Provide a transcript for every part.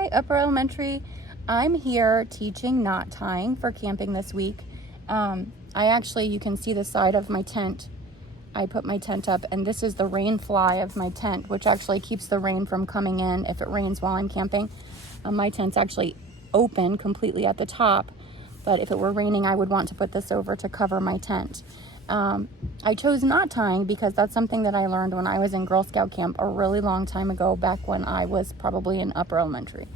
Hi, Upper Elementary. I'm here teaching knot tying for camping this week. You can see the side of my tent. I put my tent up, and this is the rain fly of my tent, which actually keeps the rain from coming in if it rains while I'm camping. My tent's actually open completely at the top, but if it were raining, I would want to put this over to cover my tent. I chose knot tying because that's something that I learned when I was in Girl Scout camp a really long time ago, back when I was probably in upper elementary.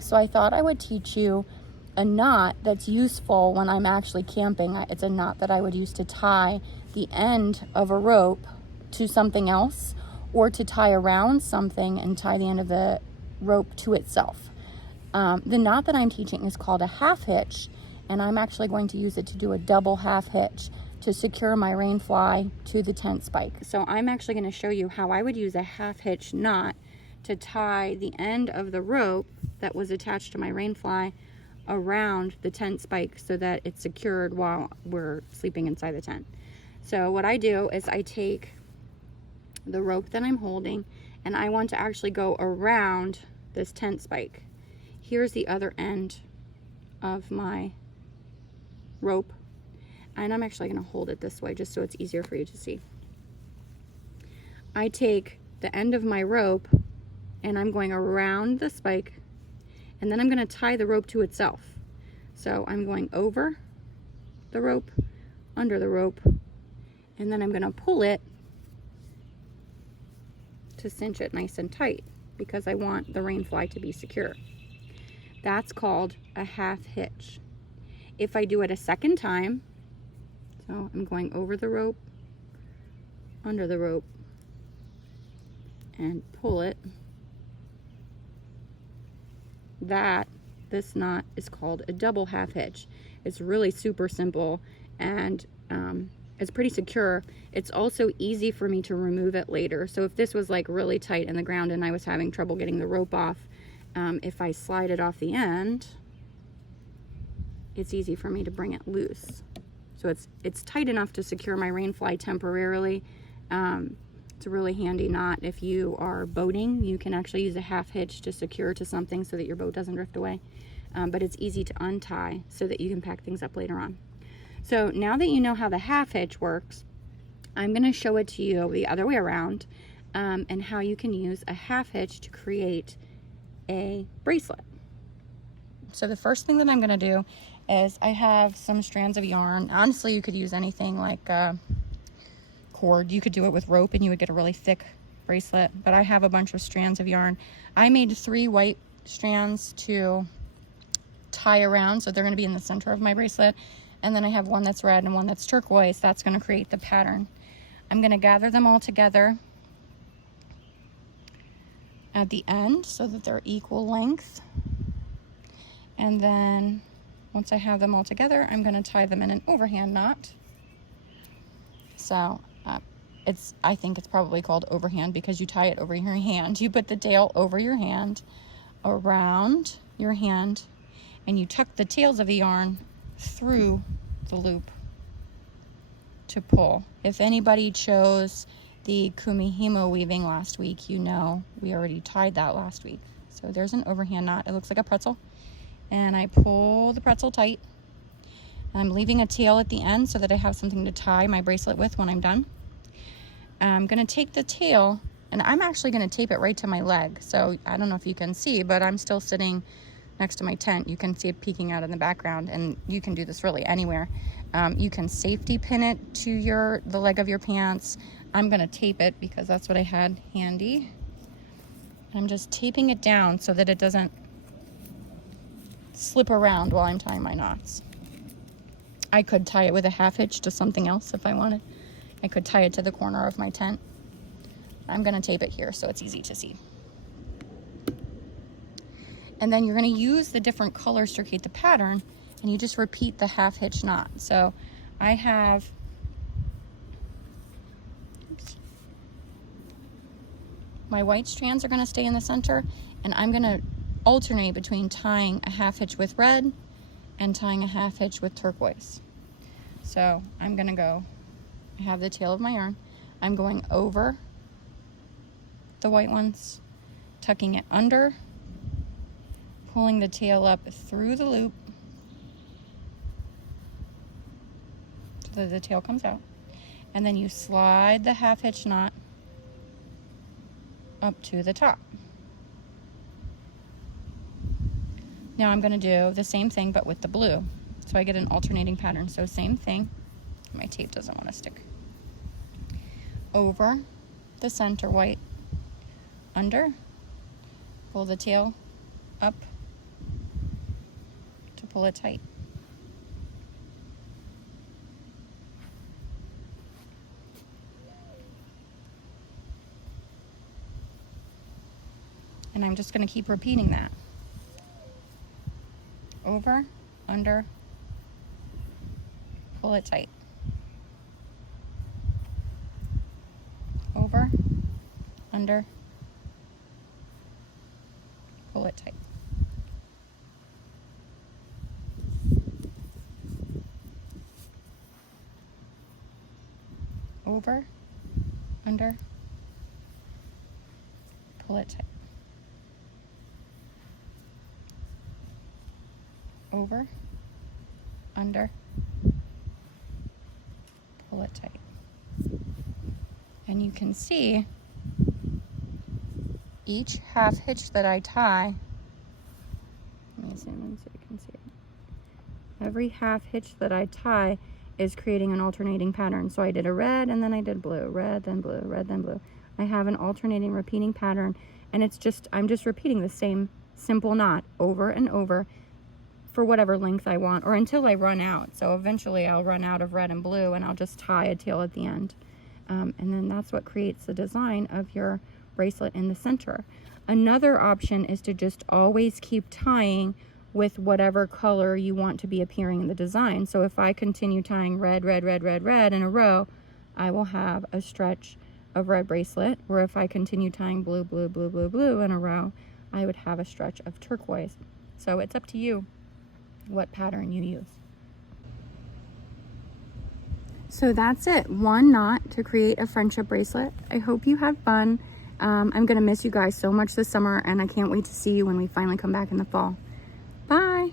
So I thought I would teach you a knot that's useful when I'm actually camping. It's a knot that I would use to tie the end of a rope to something else, or to tie around something and tie the end of the rope to itself. The knot that I'm teaching is called a half hitch, and I'm actually going to use it to do a double half hitch to secure my rain fly to the tent spike. So I'm actually going to show you how I would use a half hitch knot to tie the end of the rope that was attached to my rain fly around the tent spike so that it's secured while we're sleeping inside the tent. So what I do is I take the rope that I'm holding, and I want to actually go around this tent spike. Here's the other end of my rope, and I'm actually going to hold it this way just so it's easier for you to see. I take the end of my rope and I'm going around the spike, and then I'm going to tie the rope to itself. So I'm going over the rope, under the rope, and then I'm going to pull it to cinch it nice and tight because I want the rain fly to be secure. That's called a half hitch. If I do it a second time, so I'm going over the rope, under the rope, and pull it, this knot is called a double half hitch. It's really super simple, and it's pretty secure. It's also easy for me to remove it later. So if this was like really tight in the ground and I was having trouble getting the rope off, if I slide it off the end, it's easy for me to bring it loose. So it's tight enough to secure my rain fly temporarily. It's a really handy knot. If you are boating, you can actually use a half hitch to secure to something so that your boat doesn't drift away. But it's easy to untie so that you can pack things up later on. So now that you know how the half hitch works, I'm going to show it to you the other way around, and how you can use a half hitch to create a bracelet. So the first thing that I'm going to do is I have some strands of yarn. Honestly, you could use anything like cord. You could do it with rope and you would get a really thick bracelet, but I have a bunch of strands of yarn. I made 3 white strands to tie around, so they're going to be in the center of my bracelet, and then I have one that's red and one that's turquoise. That's going to create the pattern. I'm going to gather them all together at the end so that they're equal length, and then once I have them all together, I'm going to tie them in an overhand knot. So I think it's probably called overhand because you tie it over your hand. You put the tail over your hand, around your hand, and you tuck the tails of the yarn through the loop to pull. If anybody chose the kumihimo weaving last week, you know we already tied that last week. So there's an overhand knot. It looks like a pretzel, and I pull the pretzel tight. I'm leaving a tail at the end so that I have something to tie my bracelet with when I'm done. I'm going to take the tail, and I'm actually going to tape it right to my leg. So I don't know if you can see, but I'm still sitting next to my tent. You can see it peeking out in the background, and you can do this really anywhere. You can safety pin it to the leg of your pants. I'm going to tape it because that's what I had handy. I'm just taping it down so that it doesn't slip around while I'm tying my knots. I could tie it with a half hitch to something else if I wanted. I could tie it to the corner of my tent. I'm going to tape it here so it's easy to see. And then you're going to use the different colors to create the pattern, and you just repeat the half hitch knot. So I have, my white strands are going to stay in the center, and I'm going to alternate between tying a half hitch with red and tying a half hitch with turquoise. So I'm going to go, I have the tail of my yarn, I'm going over the white ones, tucking it under pulling the tail up through the loop so that the tail comes out. And then you slide the half hitch knot up to the top. Now I'm going to do the same thing but with the blue. So I get an alternating pattern. So same thing. My tape doesn't want to stick. Over the center white, under, pull the tail up to pull it tight. And I'm just going to keep repeating that. Over, under, pull it tight. Over, under, pull it tight. Over, under, pull it tight. Over, under, pull it tight. And you can see each half hitch that I tie, let me zoom in so you can see it. Every half hitch that I tie is creating an alternating pattern. So I did a red and then I did blue, red, then blue, red, then blue. I have an alternating repeating pattern, and it's just, I'm just repeating the same simple knot over and over for whatever length I want, or until I run out. So eventually I'll run out of red and blue and I'll just tie a tail at the end. And then that's what creates the design of your bracelet in the center. Another option is to just always keep tying with whatever color you want to be appearing in the design. So if I continue tying red, red, red, red, red in a row, I will have a stretch of red bracelet. Or if I continue tying blue, blue, blue, blue, blue in a row, I would have a stretch of turquoise. So it's up to you what pattern you use. So that's it, one knot to create a friendship bracelet. I hope you have fun. I'm gonna miss you guys so much this summer, and I can't wait to see you when we finally come back in the fall. Bye.